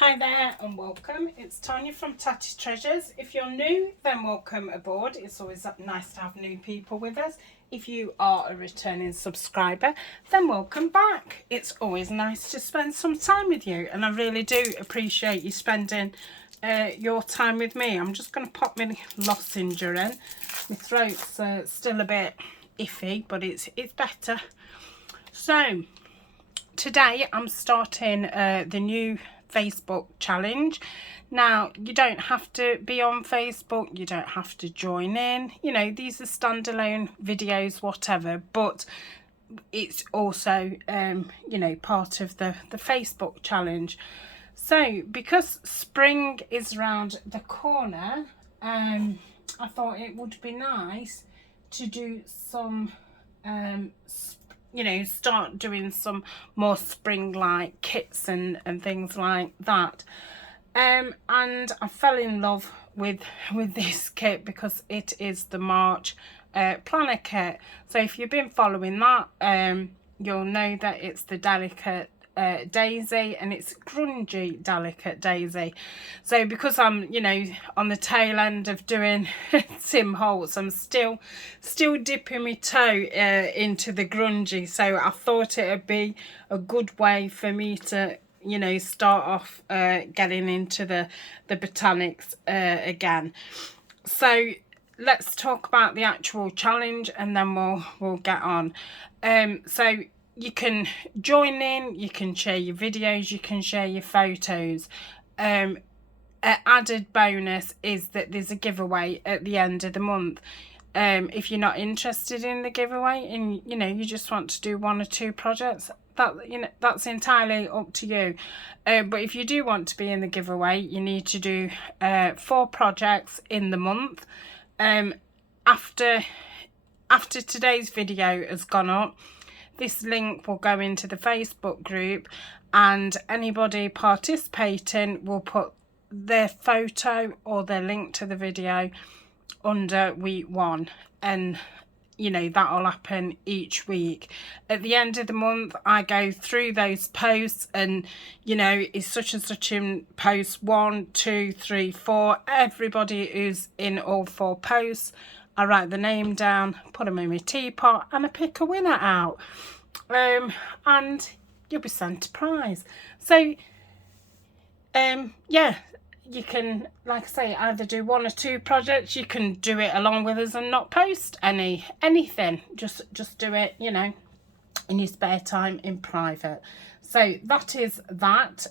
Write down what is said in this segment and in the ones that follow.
Hi there and welcome. It's Tania from Tatty Treasures. If you're new, then welcome aboard. It's always nice to have new people with us. If you are a returning subscriber, then welcome back. It's always nice to spend some time with you, and I really do appreciate you spending your time with me. I'm just going to pop my lozenge in. My throat's still a bit iffy, but it's better. So today I'm starting the new Facebook challenge. Now, you don't have to be on Facebook, you don't have to join in, you know, these are standalone videos, whatever, but it's also you know, part of the Facebook challenge. So because spring is around the corner, I thought it would be nice to do some you know, start doing some more spring-like kits and things like that. And I fell in love with this kit because it is the March planner kit. So if you've been following that, you'll know that it's the Delicate Daisy, and it's grungy Delicate Daisy. So because I'm, you know, on the tail end of doing Tim Holtz, I'm still dipping my toe into the grungy. So I thought it would be a good way for me to, you know, start off getting into the botanics again. So let's talk about the actual challenge, and then we'll get on. So you can join in, you can share your videos, you can share your photos. An added bonus is that there's a giveaway at the end of the month. If you're not interested in the giveaway and, you know, you just want to do 1 or 2 projects, that, you know, that's entirely up to you. But if you do want to be in the giveaway, you need to do 4 projects in the month. After today's video has gone up, this link will go into the Facebook group, and anybody participating will put their photo or their link to the video under week 1, and you know, that'll happen each week. At the end of the month, I go through those posts, and you know, it's such and such in post 1, 2, 3, 4. Everybody who's in all 4 posts, I write the name down, put them in my teapot, and I pick a winner out. And you'll be sent a prize. So yeah, you can, like I say, either do 1 or 2 projects. You can do it along with us and not post anything. Just do it, you know, in your spare time in private. So that is that.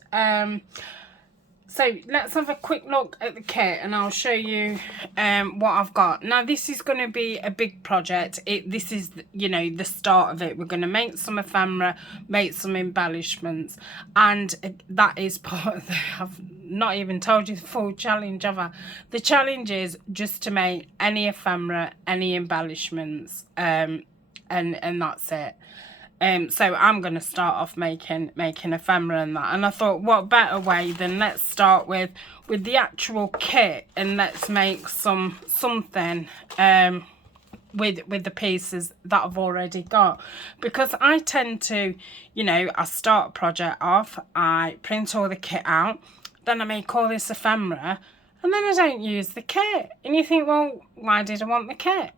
So let's have a quick look at the kit, and I'll show you what I've got. Now, this is going to be a big project. This is, you know, the start of it. We're going to make some ephemera, make some embellishments, and that is part of the, I've not even told you the full challenge, have I? The challenge is just to make any ephemera, any embellishments, and that's it. So I'm going to start off making ephemera and that, and I thought, what better way than let's start with the actual kit, and let's make something with the pieces that I've already got. Because I tend to, you know, I start a project off, I print all the kit out, then I make all this ephemera, and then I don't use the kit, and you think, well, why did I want the kit?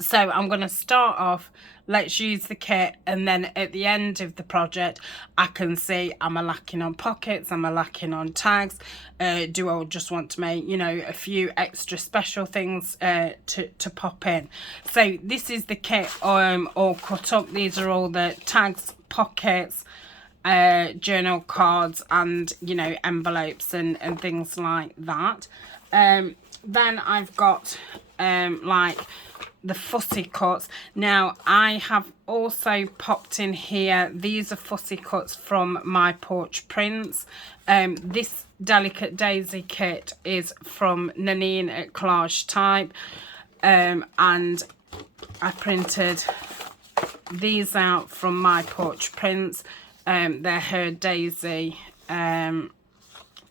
So I'm going to start off, let's use the kit, and then at the end of the project I can see, am I lacking on pockets, am I lacking on tags, do I just want to make, you know, a few extra special things to pop in. So this is the kit all cut up. These are all the tags, pockets, journal cards, and, you know, envelopes and things like that. Then I've got like the fussy cuts. Now, I have also popped in here, these are fussy cuts from My Porch Prints. This Delicate Daisy kit is from Nanine at Collage Type, and I printed these out from My Porch Prints. They're her daisy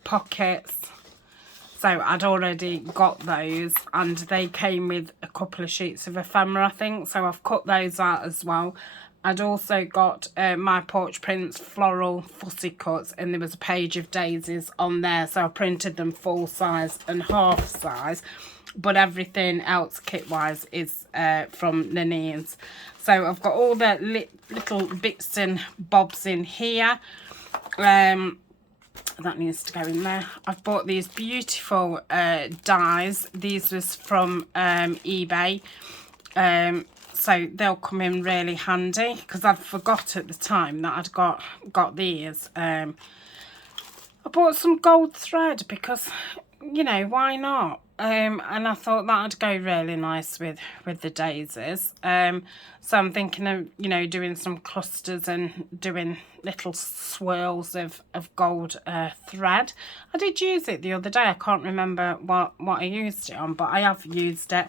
pockets. So I'd already got those, and they came with a couple of sheets of ephemera, I think. So I've cut those out as well. I'd also got My Porch Prints floral fussy cuts, and there was a page of daisies on there, so I printed them full size and half size, but everything else kit wise is from Nanine's. So I've got all the little bits and bobs in here. That needs to go in there. I've bought these beautiful dies. These was from eBay. So they'll come in really handy, because I'd forgot at the time that I'd got these. I bought some gold thread because, you know, why not? And I thought that'd go really nice with the daisies. So I'm thinking of, you know, doing some clusters and doing little swirls of gold thread. I did use it the other day. I can't remember what I used it on, but I have used it.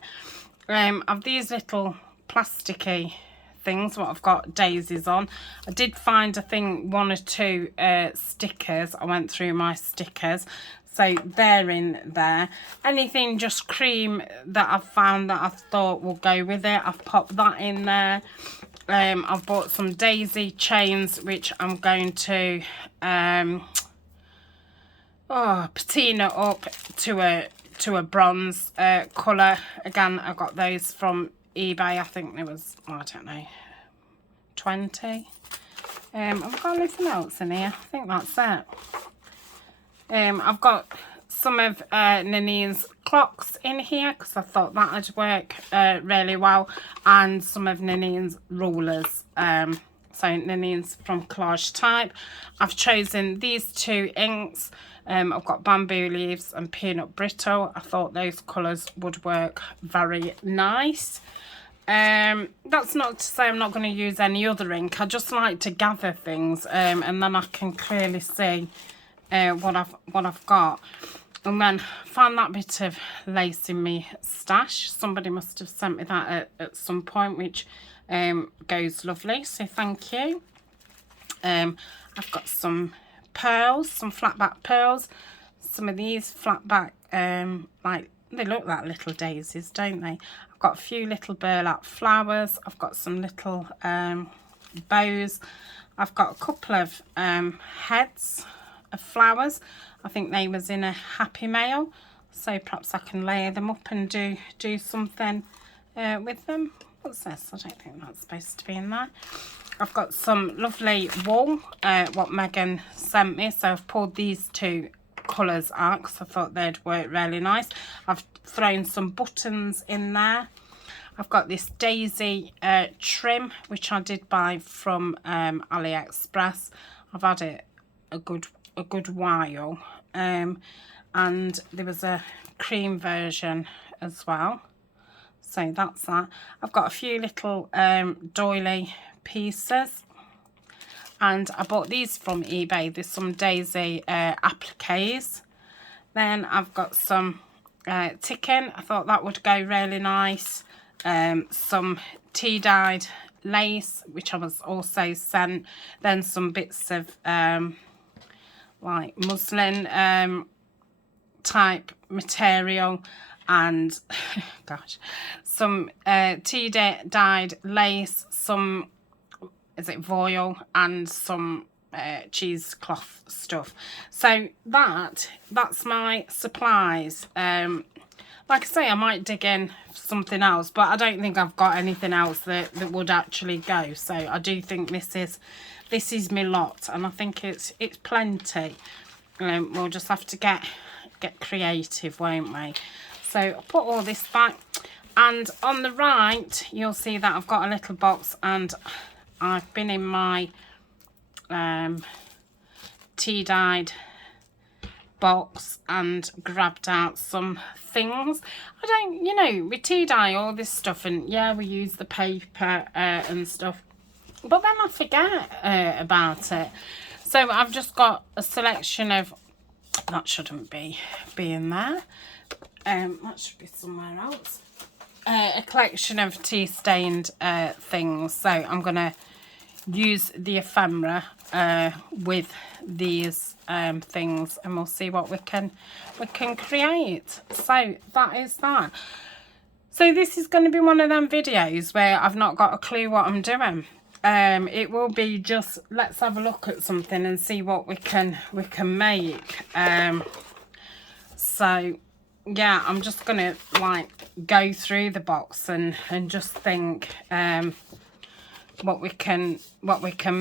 I've these little plasticky things what I've got daisies on. I did find, I think, 1 or 2 stickers. I went through my stickers, so they're in there. Anything just cream that I've found that I thought will go with it, I've popped that in there. I've bought some daisy chains which I'm going to patina up to a bronze colour. Again, I got those from eBay. I think there was, I don't know, 20. I've got anything else in here. I think that's it. I've got some of Nanine's clocks in here because I thought that would work really well, and some of Nanine's rulers. So Nanine's from Collage Type. I've chosen these 2 inks. I've got Bamboo Leaves and Peanut Brittle. I thought those colours would work very nice. That's not to say I'm not going to use any other ink. I just like to gather things, and then I can clearly see what I've got. And then find that bit of lace in me stash. Somebody must have sent me that at some point, which goes lovely, so thank you. I've got some pearls, some flat back pearls. Some of these flat back, like, they look like little daisies, don't they? I've got a few little burlap flowers. I've got some little bows. I've got a couple of heads of flowers. I think they was in a Happy Mail, so perhaps I can layer them up and do something with them. What's this? I don't think that's supposed to be in there. I've got some lovely wool, what Megan sent me, so I've pulled these 2 colours out because I thought they'd work really nice. I've thrown some buttons in there. I've got this daisy trim which I did buy from AliExpress. I've had it a good while, and there was a cream version as well, so that's that. I've got a few little doily pieces, and I bought these from eBay. There's some daisy appliques. Then I've got some ticking. I thought that would go really nice. Some tea dyed lace which I was also sent. Then some bits of like muslin type material, and gosh, some tea dyed lace, some, is it voile, and some cheesecloth stuff. So that's my supplies. Like I say, I might dig in something else, but I don't think I've got anything else that would actually go. So I do think this is my lot, and I think it's plenty. We'll just have to get creative, won't we? So I'll put all this back, and on the right you'll see that I've got a little box, and I've been in my tea dyed box and grabbed out some things. I don't, you know, we tea dye all this stuff, and yeah, we use the paper and stuff, but then I forget about it. So I've just got a selection of, that shouldn't be in there, that should be somewhere else, a collection of tea stained things. So I'm gonna use the ephemera with these things, and we'll see what we can create. So that is that. So this is going to be one of them videos where I've not got a clue what I'm doing. it will be just, let's have a look at something and see what we can make. So yeah, I'm just gonna like go through the box and just think what we can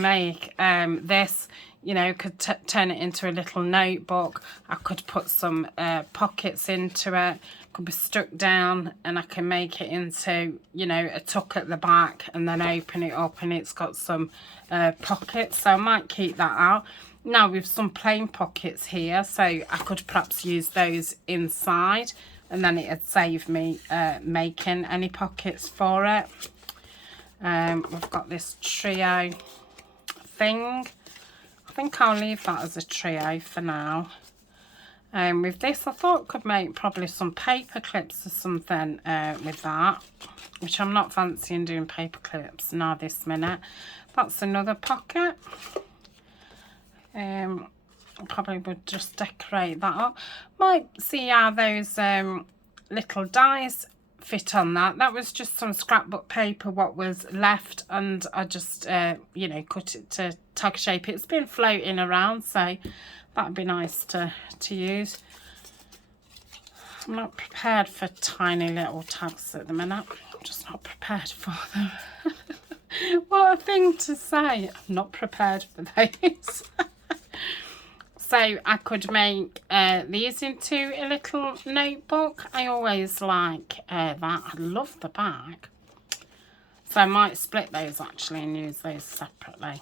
make. This, you know, could turn it into a little notebook. I could put some pockets into it, could be stuck down, and I can make it into, you know, a tuck at the back and then open it up and it's got some pockets. So I might keep that out. Now with some plain pockets here, so I could perhaps use those inside, and then it'd save me making any pockets for it. We've got this trio thing. I think I'll leave that as a trio for now. With this, I thought I could make probably some paper clips or something with that, which I'm not fancying doing paper clips now this minute. That's another pocket. I probably would just decorate that up. Might see how those little dies fit on that. That was just some scrapbook paper what was left, and I just you know, cut it to tag shape. It's been floating around, so that'd be nice to use. I'm not prepared for tiny little tags at the minute. I'm just not prepared for them. What a thing to say. I'm not prepared for those. So I could make these into a little notebook. I always like that. I love the bag. So I might split those actually and use those separately.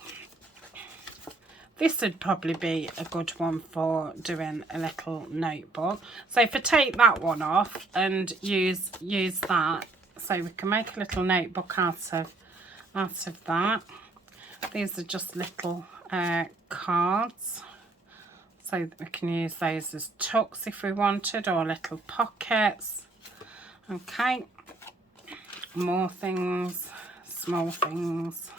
This would probably be a good one for doing a little notebook. So if I take that one off and use that, so we can make a little notebook out of that. These are just little cards. So we can use those as tucks if we wanted, or little pockets. Okay, more things, small things.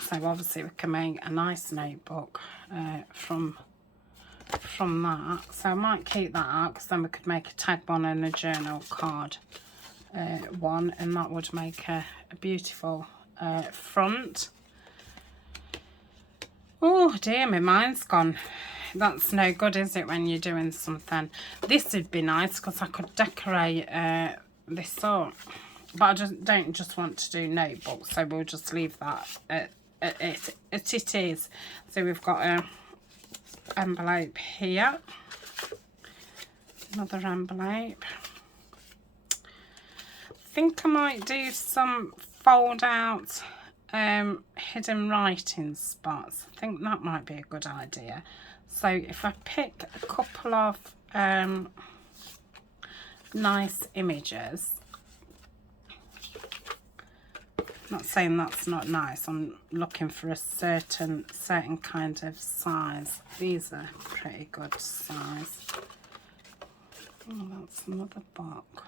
So obviously we can make a nice notebook from that. So I might keep that out, because then we could make a tag one and a journal card one, and that would make a beautiful front. Oh dear, my mind's gone. That's no good, is it, when you're doing something? This would be nice because I could decorate this up. But I don't just want to do notebooks, so we'll just leave that it is. So we've got a envelope here. Another envelope. I think I might do some fold out hidden writing spots. I think that might be a good idea. So if I pick a couple of nice images, not saying that's not nice, I'm looking for a certain kind of size. These are pretty good size. Oh, that's another book.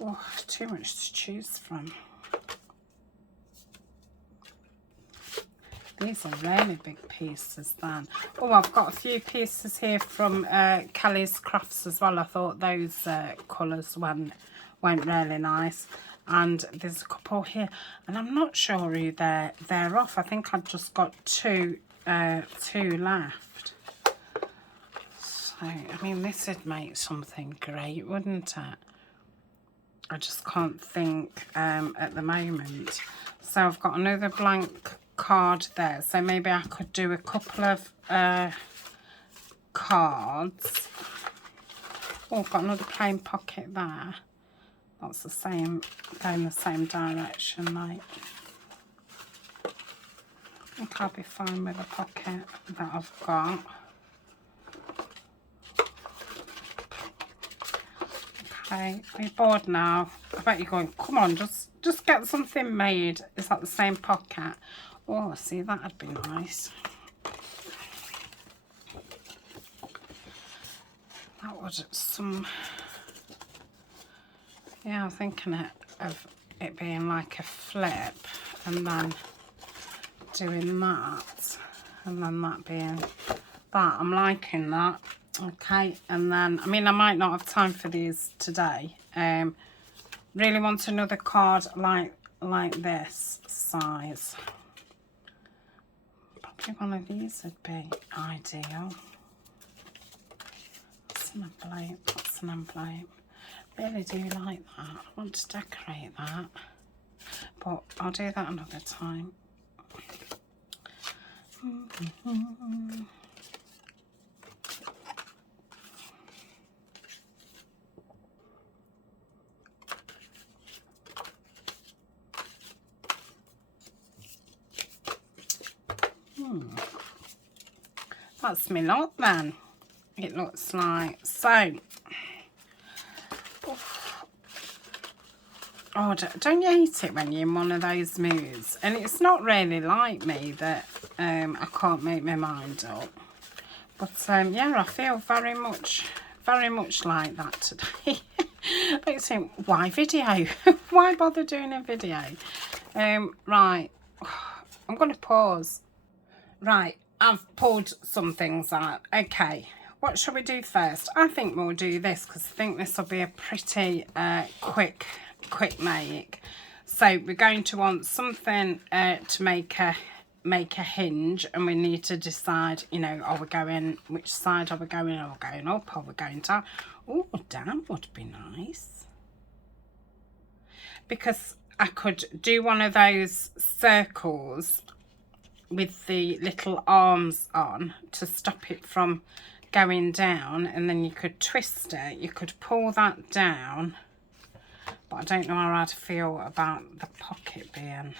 Oh, too much to choose from. These are really big pieces then. Oh, I've got a few pieces here from Kelly's Crafts as well. I thought those colours went really nice. And there's a couple here, and I'm not sure who they're off. I think I've just got two left. So I mean, this would make something great, wouldn't it? I just can't think at the moment. So I've got another blank card there, so maybe I could do a couple of cards. Oh, I've got another plain pocket there. That's the same, going the same direction, like. I think I'll be fine with the pocket that I've got. Okay, are you bored now? I bet you're going, come on, just get something made. Is that the same pocket? Oh, see, that'd be nice. That would some... Yeah, I'm thinking of it being like a flip, and then doing that, and then that being that. I'm liking that. Okay, and then, I mean, I might not have time for these today, Really want another card like this size. Probably one of these would be ideal. That's an envelope. That's an envelope. Really do like that. I want to decorate that, but I'll do that another time. That's me lot then. It looks like so. Oh, don't you hate it when you're in one of those moods? And it's not really like me that I can't make my mind up. But yeah, I feel very much like that today. Like saying, why video? Why bother doing a video? Right, I'm going to pause. Right, I've pulled some things out. Okay, what shall we do first? I think we'll do this because I think this will be a pretty quick make. So we're going to want something to make a hinge, and we need to decide, you know, are we going, which side are we going? Are we going up? Are we going down? Oh, down would be nice, because I could do one of those circles with the little arms on to stop it from going down, and then you could twist it, you could pull that down, but I don't know how I'd feel about the pocket being.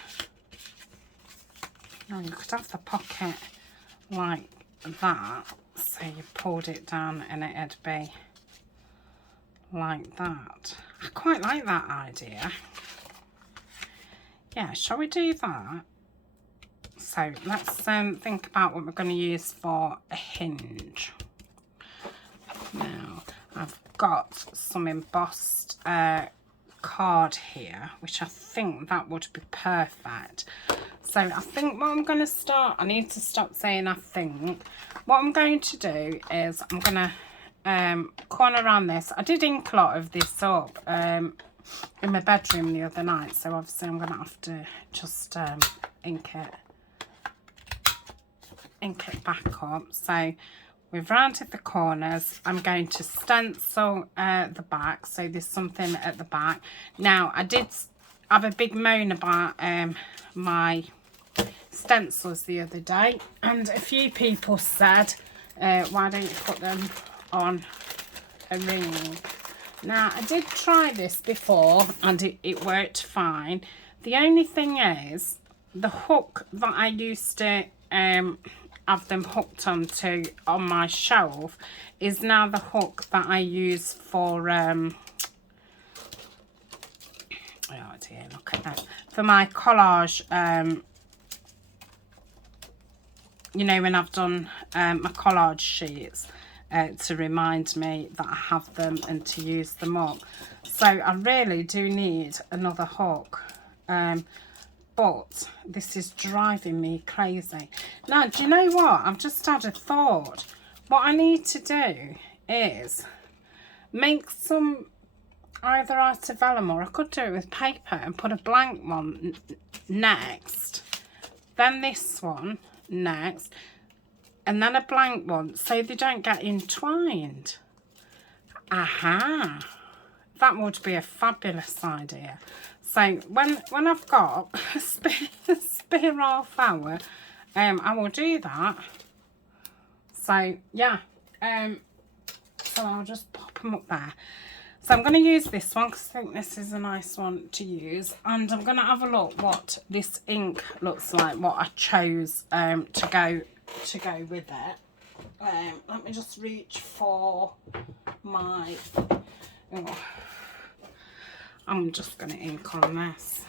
No, you could have the pocket like that, so you pulled it down and it'd be like that. I quite like that idea. Yeah, shall we do that? So let's think about what we're going to use for a hinge. Now, I've got some embossed card here, which I think that would be perfect. So I think what I'm going to start, I need to stop saying I think. What I'm going to do is I'm going to corner around this. I did ink a lot of this up in my bedroom the other night, so obviously I'm going to have to just ink it back up. So we've rounded the corners. I'm going to stencil the back, so there's something at the back. Now, I did have a big moan about my stencils the other day, and a few people said, why don't you put them on a ring? Now, I did try this before and it worked fine. The only thing is, the hook that I used to have them hooked onto on my shelf is now the hook that I use for oh dear, look at that, for my collage, you know, when I've done my collage sheets, to remind me that I have them and to use them up. So I really do need another hook, but this is driving me crazy. Now, do you know what? I've just had a thought. What I need to do is make some either art of vellum, or I could do it with paper and put a blank one next, then this one next, and then a blank one, so they don't get entwined. Aha, that would be a fabulous idea. So when I've got a spare half hour, I will do that. So yeah, so I'll just pop them up there. So I'm going to use this one because I think this is a nice one to use, and I'm going to have a look what this ink looks like, what I chose to go with it. Let me just reach for my, oh, I'm just going to ink on this.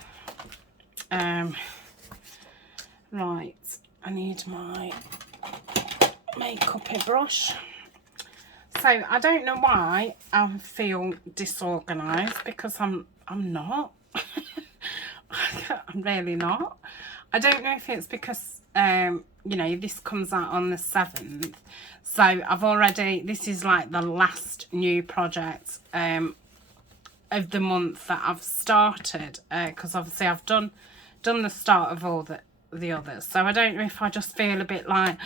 Right, I need my makeup brush. So I don't know why I feel disorganised, because I'm not. I'm really not. I don't know if it's because you know, this comes out on the 7th, so I've already, this is like the last new project of the month that I've started, because obviously I've done the start of all the others. So I don't know if I just feel a bit like,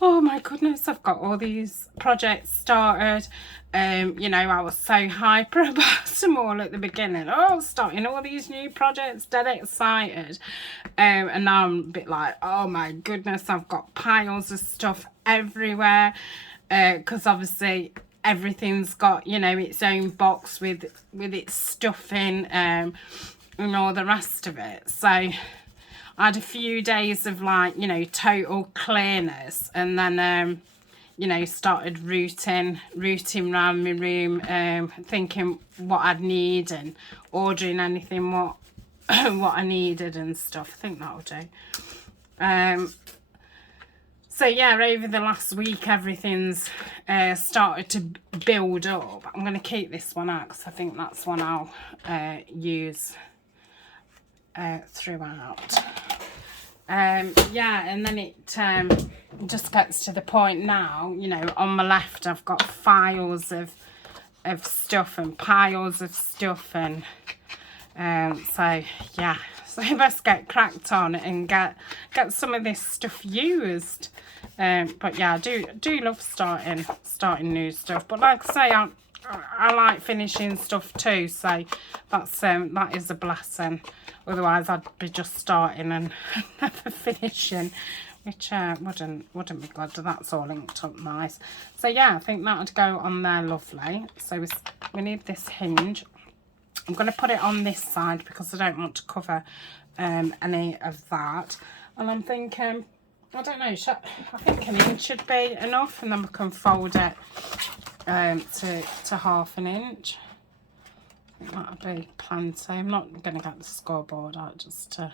oh my goodness, I've got all these projects started. You know, I was so hyper about them all at the beginning. Oh, starting all these new projects, dead excited. And now I'm a bit like, oh my goodness, I've got piles of stuff everywhere. Because obviously everything's got, you know, its own box with its stuff in, and all the rest of it. So I had a few days of like, you know, total clearness, and then you know, started rooting around my room, thinking what I'd need and ordering anything what I needed and stuff. I think that'll do. So yeah, over the last week everything's started to build up. I'm going to keep this one out because I think that's one I'll use throughout. Yeah, and then it just gets to the point now, you know, on my left I've got files of stuff and piles of stuff, and so yeah, so I best get cracked on and get some of this stuff used. But yeah, I do love starting new stuff, but like I say, I like finishing stuff too, so that's that is a blessing. Otherwise I'd be just starting and never finishing, which wouldn't be good. That's all linked up nice. So yeah, I think that would go on there lovely. So we need this hinge. I'm going to put it on this side because I don't want to cover any of that. And I'm thinking, I don't know, I think an inch should be enough, and then we can fold it to half an inch. I think that'll be plenty. I'm not going to get the scoreboard out just to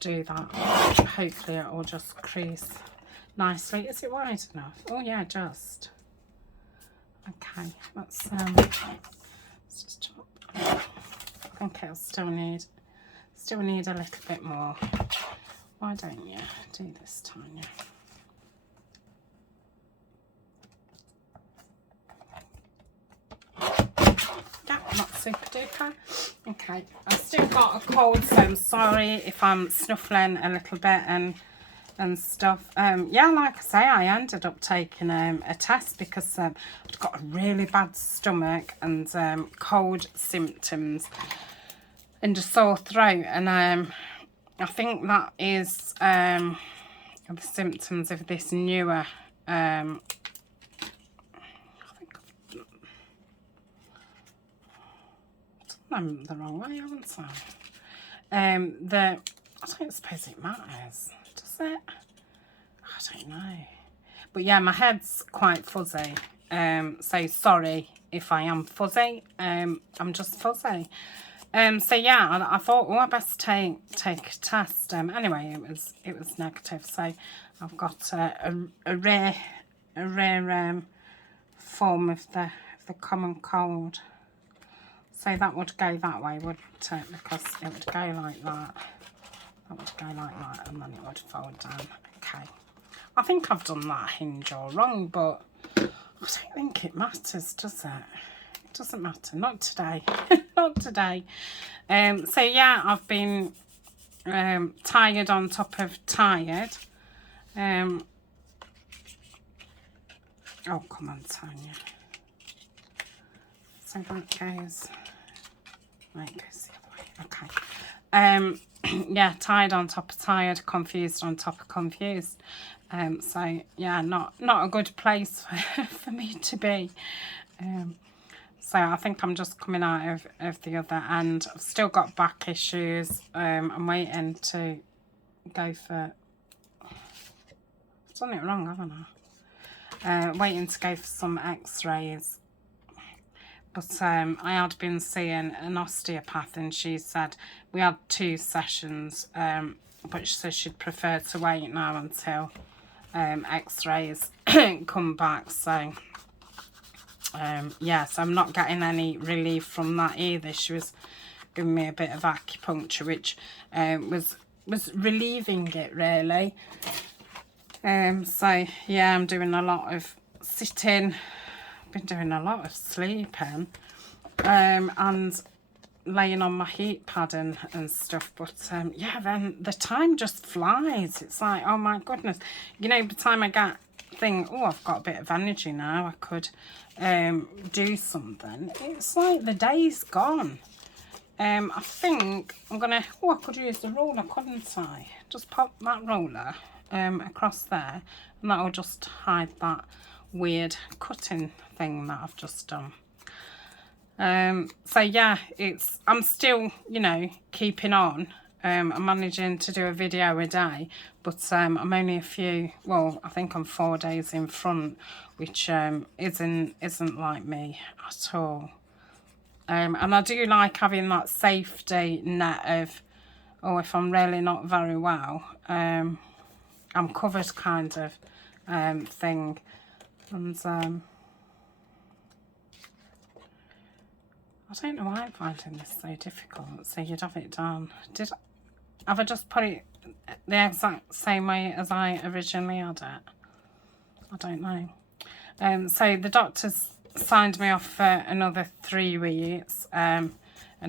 do that. Hopefully it will just crease nicely. Is it wide enough? Oh yeah, just. Okay, let's just chop. I think it'll still need a little bit more. Why don't you do this, Tania? Yeah, not super duper. Okay, I've still got a cold, so I'm sorry if I'm snuffling a little bit and stuff. Yeah, like I say, I ended up taking a test because I've got a really bad stomach and cold symptoms and a sore throat, and I think that is the symptoms of this newer I think I've done them the wrong way, haven't I? I don't suppose it matters, does it? I don't know. But yeah, my head's quite fuzzy. So sorry if I am fuzzy. I'm just fuzzy. So yeah, I thought, well, I best take a test. Anyway, it was negative. So I've got a rare form of the common cold. So that would go that way, wouldn't it? Because it would go like that. That would go like that, and then it would fold down. Okay. I think I've done that hinge all wrong, but I don't think it matters, does it? It doesn't matter. Not today. Not today. So yeah, I've been tired on top of tired. Oh, come on, Tania. So that goes... Right, it goes the other way. Okay. Yeah, tired on top of tired, confused on top of confused. So yeah, not a good place for me to be. So I think I'm just coming out of the other end. I've still got back issues. I'm waiting to go for... I've done it wrong, haven't I? Waiting to go for some x-rays. But I had been seeing an osteopath, and she said we had 2 sessions, but she said she'd prefer to wait now until x-rays come back. So yeah, so I'm not getting any relief from that either. She was giving me a bit of acupuncture, which was relieving it really. So yeah, I'm doing a lot of sitting. I've been doing a lot of sleeping. and laying on my heat pad and stuff. But yeah, then the time just flies. It's like, oh my goodness, you know, by the time I think, oh, I've got a bit of energy now, I could do something, it's like the day's gone. I think I'm gonna, oh, I could use the roller, couldn't I? Just pop that roller across there, and that'll just hide that weird cutting thing that I've just done. So yeah, I'm still, you know, keeping on. I'm managing to do a video a day, but I'm only a few, well, I think I'm 4 days in front, which isn't like me at all. And I do like having that safety net of, oh, if I'm really not very well, I'm covered kind of thing. And I don't know why I'm finding this so difficult. So you'd have it down. Have I just put it the exact same way as I originally had it? I don't know. So the doctor's signed me off for another 3 weeks. And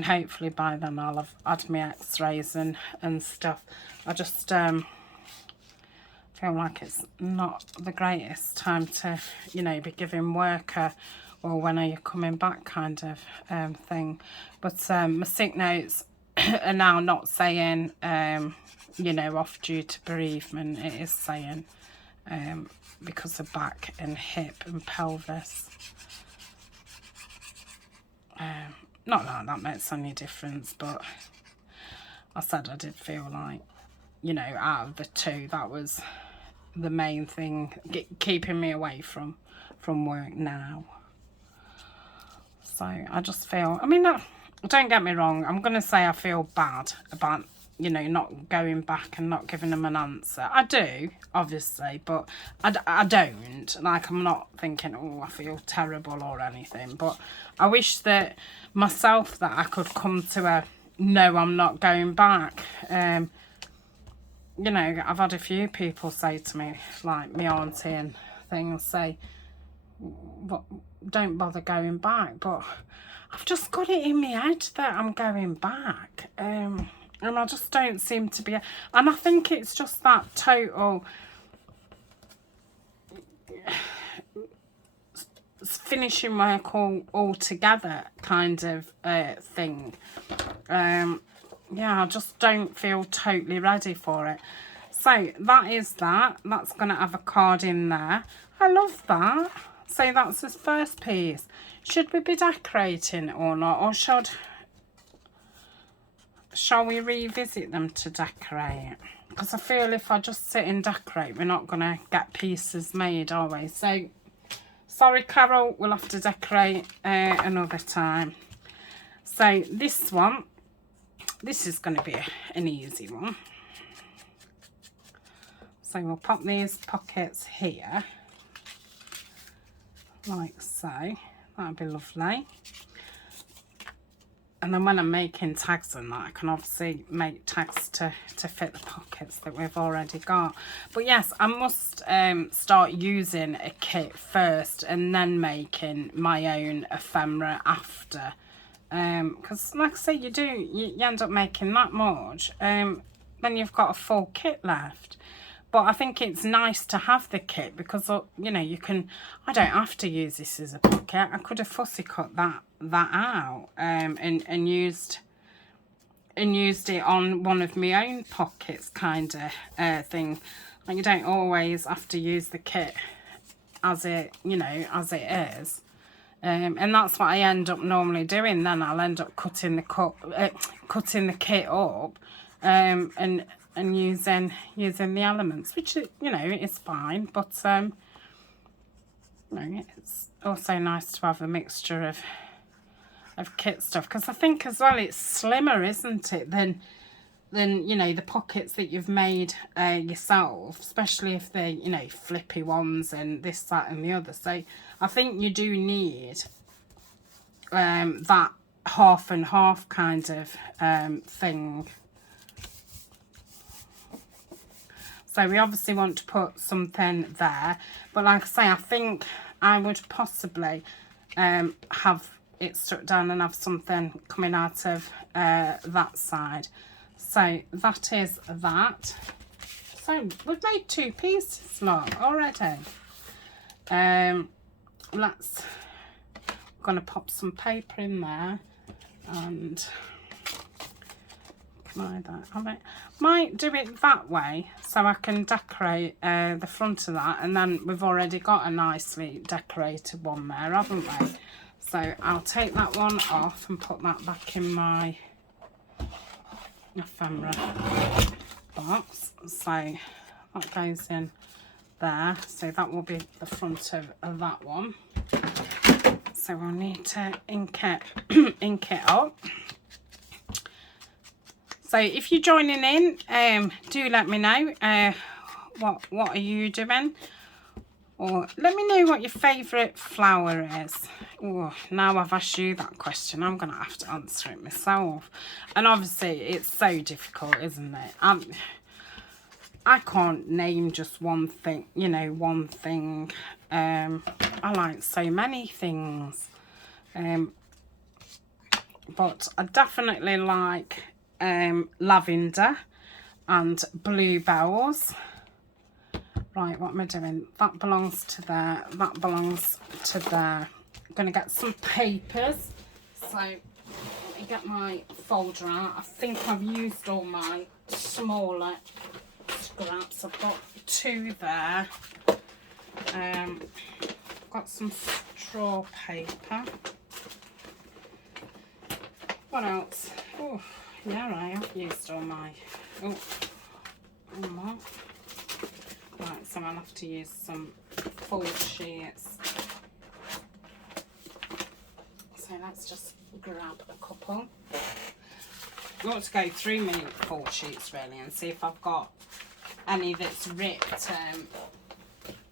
hopefully by then I'll have had my x-rays and stuff. I just feel like it's not the greatest time to, you know, be giving work or when are you coming back kind of thing. But my sick notes are now not saying, you know, off due to bereavement. It is saying because of back and hip and pelvis. Not that that makes any difference, but I said I did feel like, you know, out of the two, that was the main thing keeping me away from work now. So I just feel, I mean, don't get me wrong, I'm going to say I feel bad about, you know, not going back and not giving them an answer. I do, obviously, but I don't. Like, I'm not thinking, oh, I feel terrible or anything. But I wish that myself that I could come to a, no, I'm not going back. You know, I've had a few people say to me, like my auntie and things, say, well, don't bother going back. But I've just got it in my head that I'm going back. And I just don't seem to be, and I think it's just that total finishing work all together kind of thing. Yeah, I just don't feel totally ready for it. So that is that. That's going to have a card in there. I love that. So that's his first piece. Should we be decorating or not? Or shall we revisit them to decorate? Because I feel if I just sit and decorate, we're not going to get pieces made, are we? So, sorry, Carol, we'll have to decorate another time. So, this one, this is going to be an easy one. So, we'll pop these pockets here, like so. That'll be lovely. And then when I'm making tags and that, I can obviously make tags to fit the pockets that we've already got. But yes, I must start using a kit first and then making my own ephemera after. Because like I say, you end up making that much. Then you've got a full kit left. But I think it's nice to have the kit because, you know, I don't have to use this as a pocket. I could have fussy cut that out and used it on one of my own pockets kind of thing. Like, you don't always have to use the kit as it, you know, as it is. And that's what I end up normally doing. Then I'll end up cutting the kit up and using the elements, which, you know, is fine, but you know, it's also nice to have a mixture of kit stuff, because I think as well it's slimmer, isn't it, than you know, the pockets that you've made yourself, especially if they're, you know, flippy ones and this, that and the other. So I think you do need that half and half kind of thing. So we obviously want to put something there. But like I say, I think I would possibly have it stuck down and have something coming out of that side. So that is that. So we've made 2 pieces look already. Let's, I'm going to pop some paper in there, and might do it that way so I can decorate the front of that, and then we've already got a nicely decorated one there, haven't we? So I'll take that one off and put that back in my ephemera box. So that goes in there, so that will be the front of that one. So we'll need to ink it up. So if you're joining in, do let me know what are you doing, or let me know what your favourite flower is. Oh, now I've asked you that question, I'm going to have to answer it myself. And obviously it's so difficult, isn't it? I can't name just one thing, you know, one thing. I like so many things. But I definitely like lavender and bluebells. Right, what am I doing? That belongs to there, that belongs to there. I'm going to get some papers. So let me get my folder out. I think I've used all my smaller scraps. I've got 2 there. Got some straw paper. What else? Oh, yeah, I have used all my... Oh, one more. Right, so I'll have to use some full sheets. So let's just grab a couple. I want to go through my full sheets really and see if I've got any that's ripped.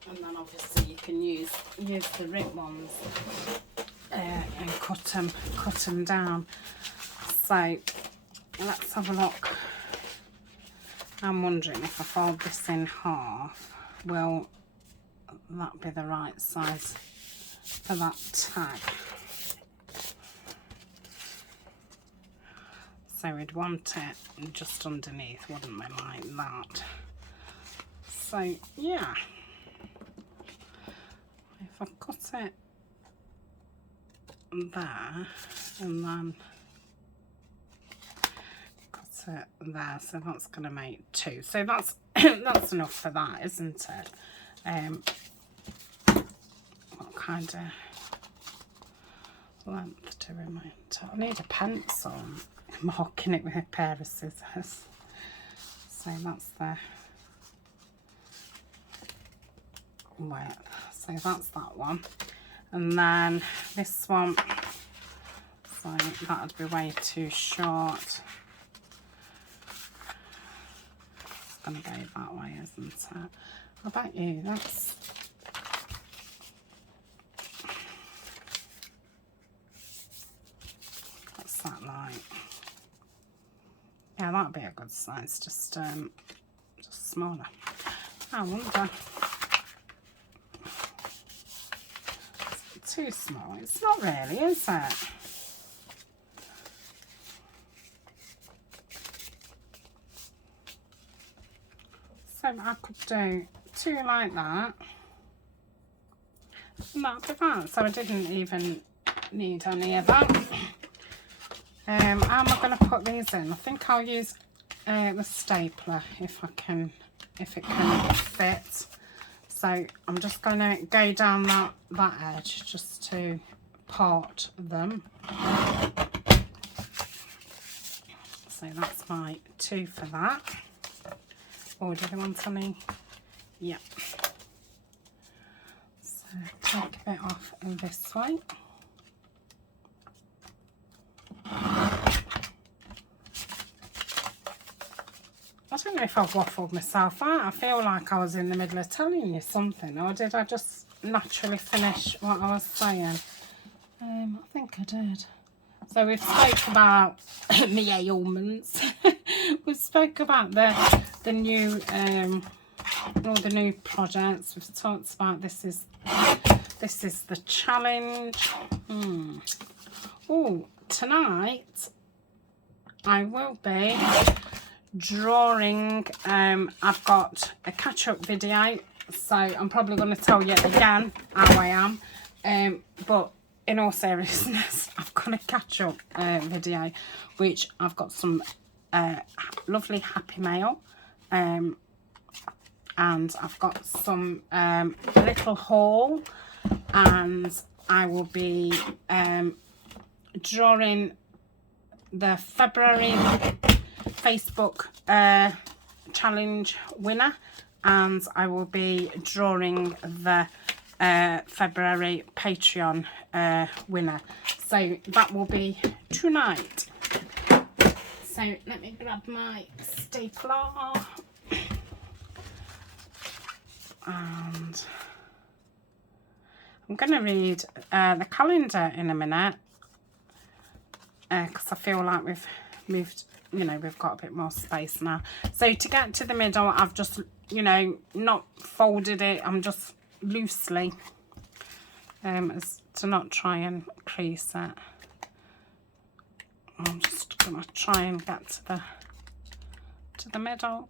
And then obviously you can use the ripped ones and cut them down. So let's have a look. I'm wondering if I fold this in half, will that be the right size for that tag? So we'd want it just underneath, wouldn't we, like that? So yeah, if I cut it there and then it there, so that's going to make 2, so that's that's enough for that, isn't it? What kind of length do we want? I need a pencil. I'm marking it with a pair of scissors. So that's the width, so that's that one. And then this one, so that would be way too short. Going to go that way, isn't it? How about you? What's that like? Yeah, that'd be a good size. Just smaller. I wonder. Is it too small? It's not really, is it? So I could do 2 like that, and that'd be that. So I didn't even need any of that. How am I going to put these in? I think I'll use the stapler if it can fit. So I'm just going to go down that edge just to part them. So that's my 2 for that. Or do they want any? Yeah. So take a bit off this way. I don't know if I've waffled myself out. I feel like I was in the middle of telling you something, or did I just naturally finish what I was saying? I think I did. So we've spoke about my ailments. We've spoke about the new all the new projects. We've talked about this is the challenge. Oh, tonight I will be drawing. I've got a catch-up video, so I'm probably going to tell you again how I am. But in all seriousness, I've got a catch-up video, which I've got some lovely happy mail, and I've got some little haul, and I will be drawing the February Facebook challenge winner, and I will be drawing the February Patreon winner. So that will be tonight. So let me grab my stapler, and I'm going to read the calendar in a minute, because I feel like we've moved, you know, we've got a bit more space now. So to get to the middle, I've just, you know, not folded it. I'm just loosely, as to not try and crease it. I'm just gonna try and get to the middle.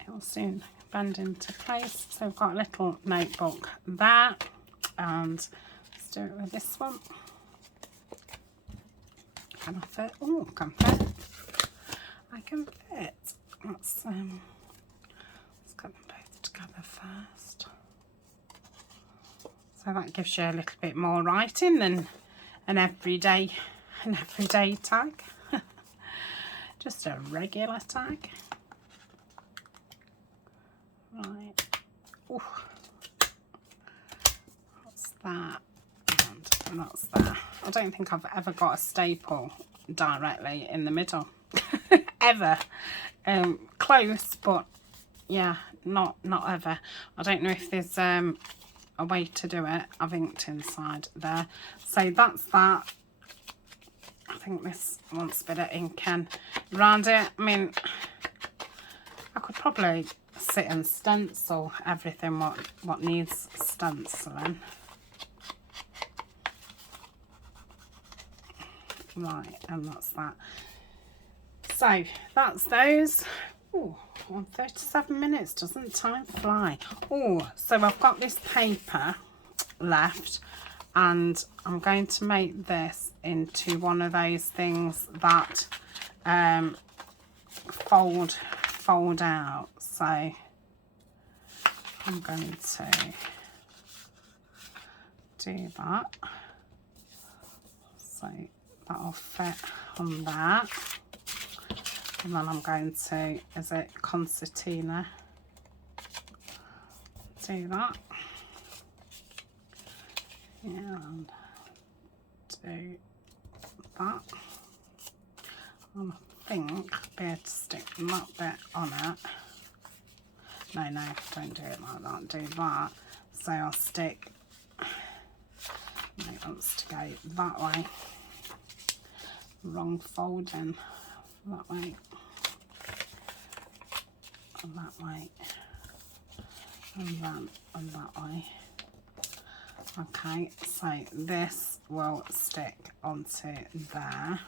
It'll soon bend into place. So I've got a little notebook there, and let's do it with this one. Can I fit? Oh, I can fit. I can fit. Let's get them both together first. So that gives you a little bit more writing than an everyday tag. Just a regular tag. Right. Ooh. That's that, and that's that. I don't think I've ever got a staple directly in the middle. Ever. Close, but yeah, not ever. I don't know if there's a way to do it. I've inked inside there. So that's that. I think this wants a bit of ink around it. I mean, I could probably sit and stencil everything what needs stenciling. Right, and that's that. So that's those. Oh, 37 minutes, doesn't time fly? Oh, so I've got this paper left, and I'm going to make this into one of those things that fold out. So I'm going to do that. So that'll fit on that. And then I'm going to, is it concertina? Do that. And do that. And I think I'll be able to stick that bit on it. No, don't do it like that. Do that. So I'll stick, it wants to go that way. Wrong folding. That way. And that way. And then and that way. Okay, so this will stick onto there.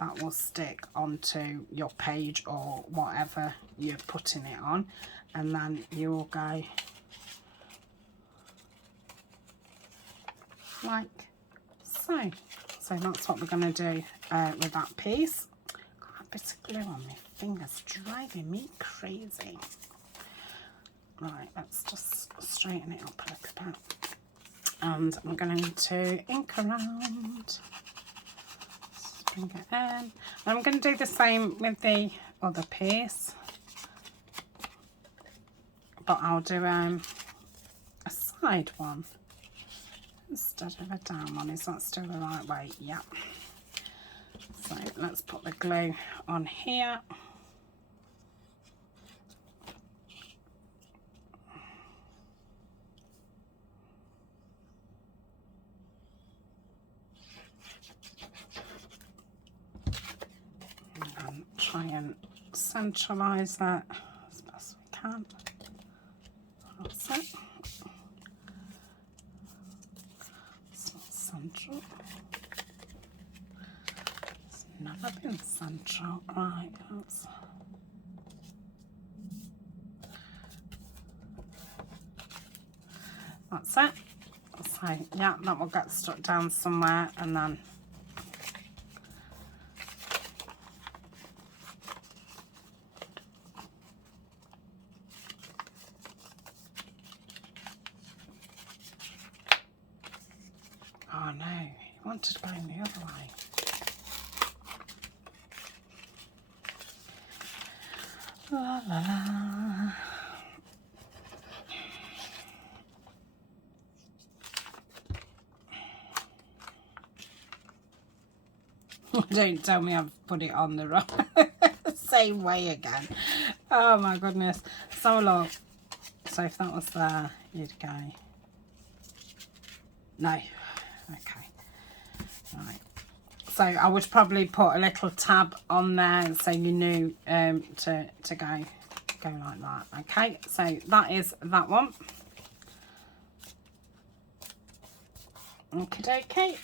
That will stick onto your page or whatever you're putting it on, and then you will go like so. So that's what we're going to do with that piece. Got a bit of glue on my fingers, driving me crazy. Right, let's just straighten it up a little bit. And I'm going to ink around. Bring it in. And I'm going to do the same with the other piece, but I'll do a side one instead of a down one. Is that still the right way? Yeah. So let's put the glue on here. And try and centralise that as best we can. That's it. never been central. Right, that's it. So yeah, that will get stuck down somewhere, and then oh no, he wanted to go in the other way. La la la. Don't tell me I've put it on the wrong same way again. Oh my goodness. So look. So if that was there, you'd go. No. Okay. Right. So I would probably put a little tab on there so you knew to go like that. Okay. So that is that one. Okie dokie.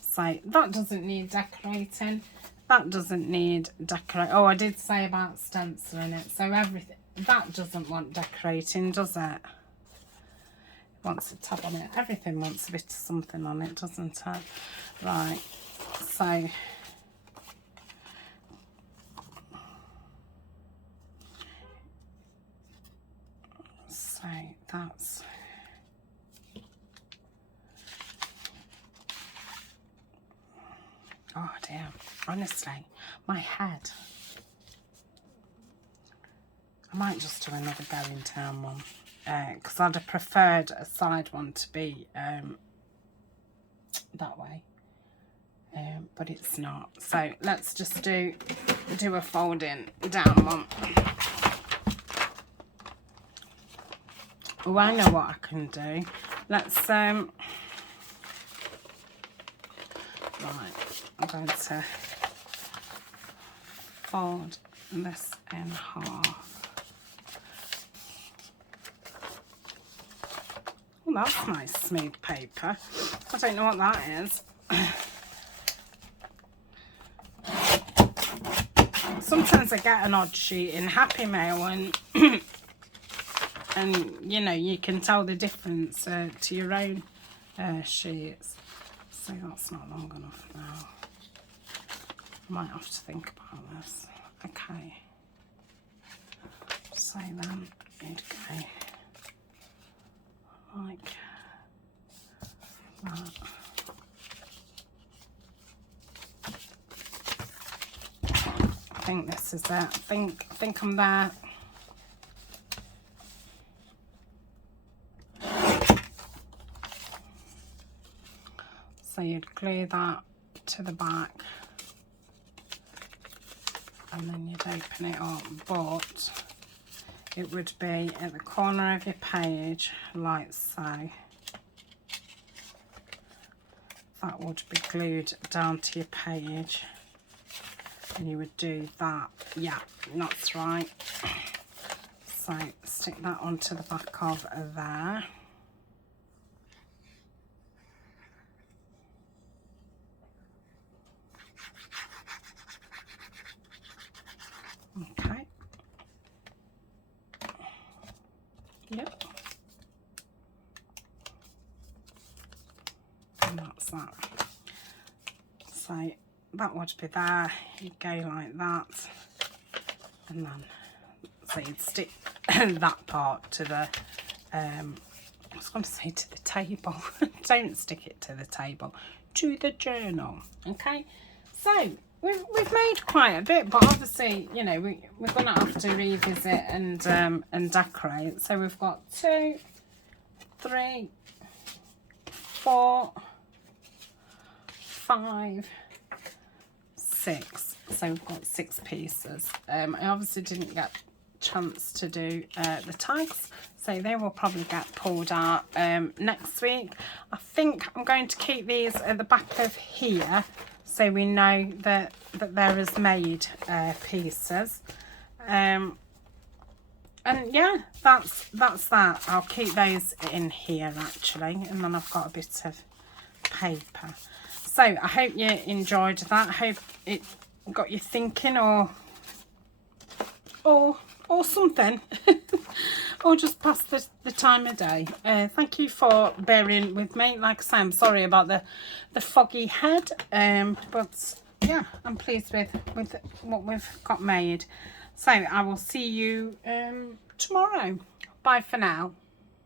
So that doesn't need decorating. That doesn't need decorating. Oh, I did say about stenciling it. So everything, that doesn't want decorating, does it? It wants a tab on it. Everything wants a bit of something on it, doesn't it? Right. So that's... Oh dear, honestly, my head. I might just do another go in town one, because I'd have preferred a side one to be that way, but it's not. So let's just do a folding down one. Oh, I know what I can do. Let's right. I'm going to fold this in half. Oh, that's nice smooth paper. I don't know what that is. Sometimes I get an odd sheet in Happy Mail, and and you know, you can tell the difference to your own sheets. So that's not long enough now. Might have to think about this. Okay. So then you'd go like that. I think this is it. I think I'm there. So you'd glue that to the back, and then you'd open it up, but it would be at the corner of your page like so. That would be glued down to your page, and you would do that. Yeah, that's right. So stick that onto the back of there. Okay. Yep. And that's that. So that would be there. You'd go like that, and then so you'd stick that part to the I was going to say to the table. Don't stick it to the table, to the journal. Okay, so we've made quite a bit, but obviously, you know, we're going to have to revisit and decorate. So we've got 2, 3, 4, 5, 6. So we've got 6 pieces. I obviously didn't get a chance to do the tags, so they will probably get pulled out next week. I think I'm going to keep these at the back of here, so we know that they're as made pieces. And yeah, that's that. I'll keep those in here actually, and then I've got a bit of paper. So I hope you enjoyed that. I hope it got you thinking, or something. Or just pass the time of day. Thank you for bearing with me. Like I say, I'm sorry about the foggy head, but yeah, I'm pleased with what we've got made. So I will see you tomorrow. Bye for now.